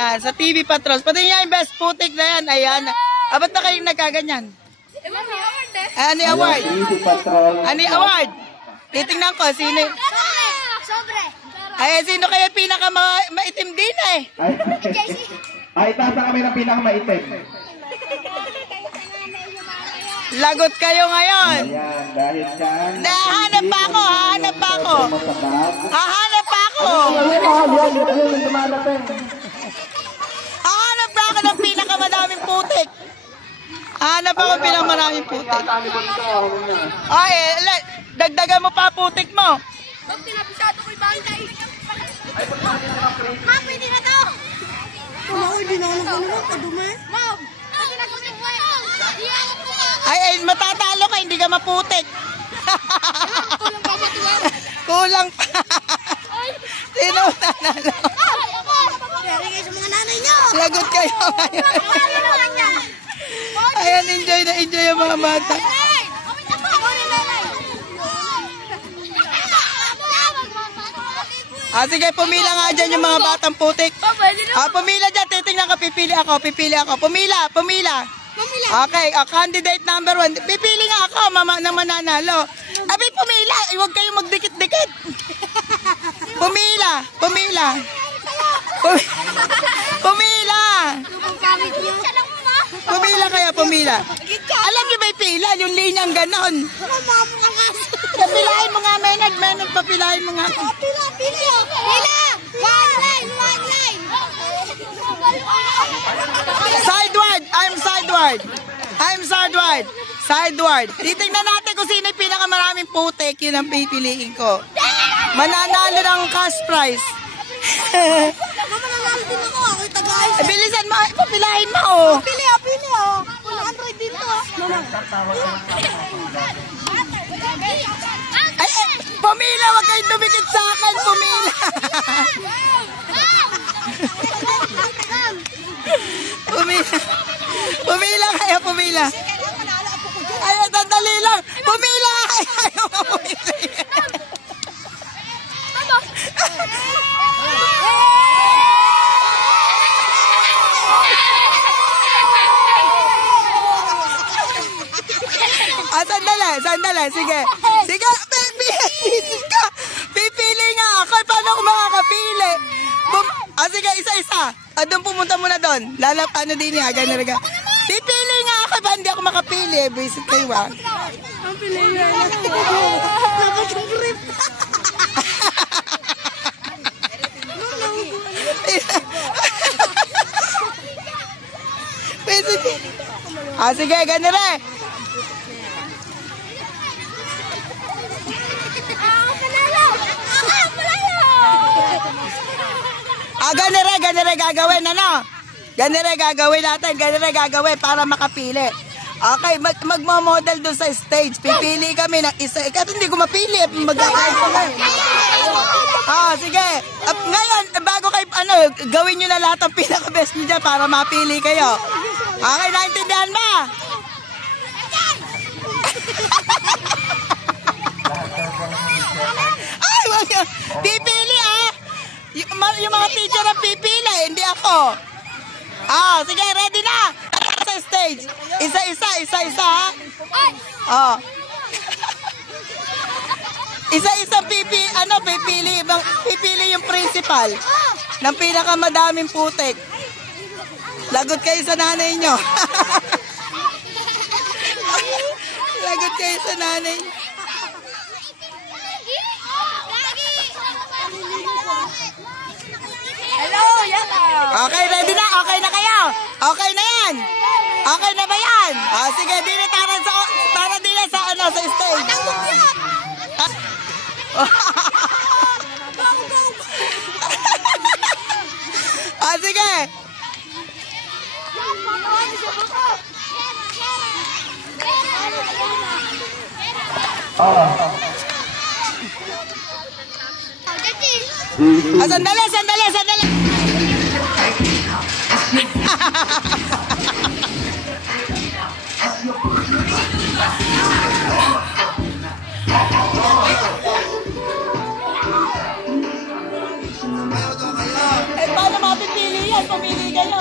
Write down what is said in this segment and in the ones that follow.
Yan, sa TV Patrols. Pati niya yung best putik na yan. Ayan. Ba't na kayong nagkaganyan? Ano yung award? Ano yung award? Titingnan ko, sino? Sobre. Ay, sino kaya pinaka-maitim din eh? Ay, tasa kami ng pinaka-maitim. Lagot kayo ngayon. Ayan, dahil dyan. Hahanap pa ako, hahanap pa ako. Hahanap pa ako. Hahanap pa ako ng pinaka-madaming putik. Hahanap ako ng pinaka-maraming putik. Ay, dagdagan mo pa putik mo. Pag tinapisado ko yung bangkay. Ma, pwede na to. Hindi na ako nagano kadumi. Mom, pag tinapisado ko yun. Ay, matatalo ka, hindi ka maputik. Kulang pa matuwang. Kulang pa. Sino nanalo? Pero kayo sa mga nanay niyo. Lagot kayo ngayon. Ayan, enjoy na enjoy yung mga bata. Sige, pumila nga dyan yung mga batang putik. Pumila dyan, titingnan ka, pipili ako. Pumila. Okay, candidate number 1. Pipili nga ako, na mananalo. Abi, pumila. Huwag kayong magdikit-dikit. Pumila. Pumila. Alam niyo ba yung pila? Yung linyang ganon. Papilahin mo nga, Menag. Papilahin mo nga. Pila. One line. Sideward. Titignan natin kung sino yung pinakamaraming putik. Yun ang pipiliin ko. Mananalo ng cash prize. Mananalo din ako. Ako yung taga-ayos. Bilisan mo. Papilahin mo. Pili. Walang Android dito. Ay, pumila. Huwag kayong dumikit sa akin. Pumila. Pumila. Ay, dadali lang. Pumila. Ayaw mo pumila. Sandali. Sige, pipili nga ako. Paano ako makakapili? Sige, isa-isa. Doon pumunta muna doon. Ano din niya, ganun. Pipili nga ako. Paano hindi ako makapili? Basic kayo ba? Ang pili nga. Dapat yung grip. Sige, ganun rin. Ganire gagawin, ano? Ganire gagawin natin, para makapili. Okay, magmo-model doon sa stage. Pipili kami ng isa. Kasi hindi ko mapili. Mag-account ko na. Sige. Ngayon, bago kayo, gawin nyo na lahat ang pinaka-best nyo dyan para mapili kayo. Okay, naintindihan ba? Ay, wag yun. Pipili, yung mga teacher ang pipili, hindi ako. Sige, ready na. Sa stage. Isa-isa, ha? Isa-isa pipili yung principal ng pinakamadaming putik. Lagot kayo sa nanay nyo. Lagot kayo sa nanay nyo. Hello, yata. Okay, ready na? Okay na kayo? Okay na yan? Okay na ba yan? Sige, tara din sa stage. Sige. Sandali. Paano mapipili yan? Mamili kayo.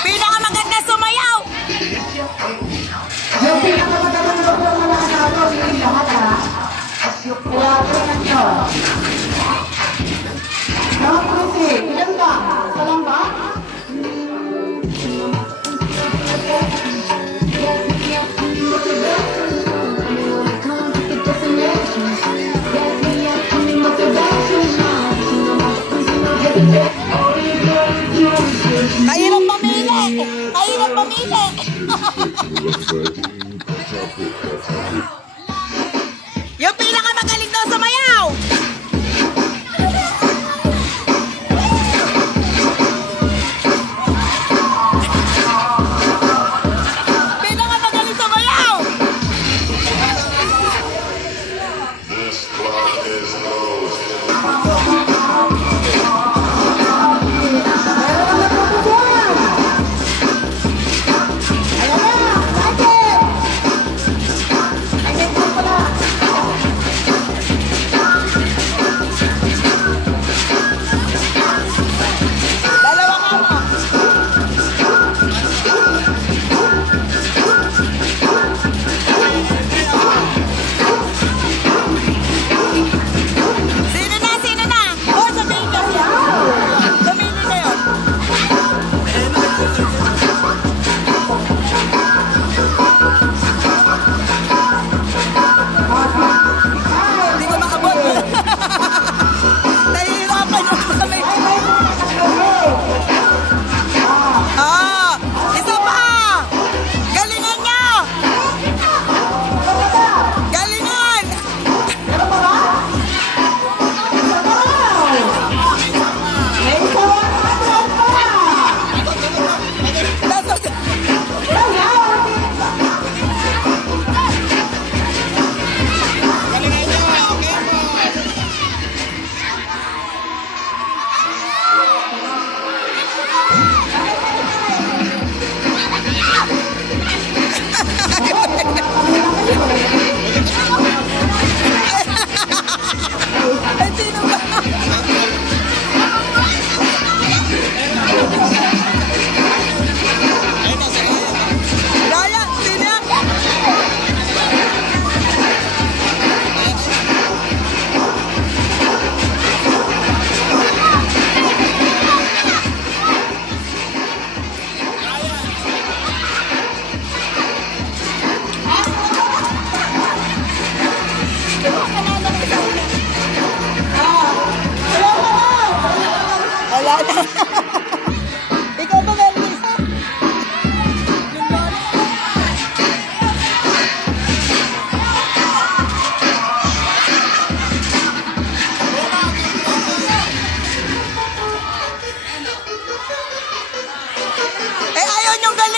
Pinakamaganda sumayaw! Yung pinakamagandang lugar na nakasama yung lahat ha. Kaya tingnan nyo. Kasi, ilan ba? Isa lang ba? Mahirap mamili! Mahirap mamili! Yung pinakamagaling daw sumayaw! Pinakamagaling sumayaw! Dalawa ka mo! Sino na? Sino na? Oh, sabihin ka siya. Tumili kayo. Hindi ko makabot. Nahihirapan ako kami. Ah, isa pa. Galingan niyo. Galingan. Ay, sino ba? Lala, sino yan? Wala na. Ikaw ba meron isa? Eh, ayaw niyong galing.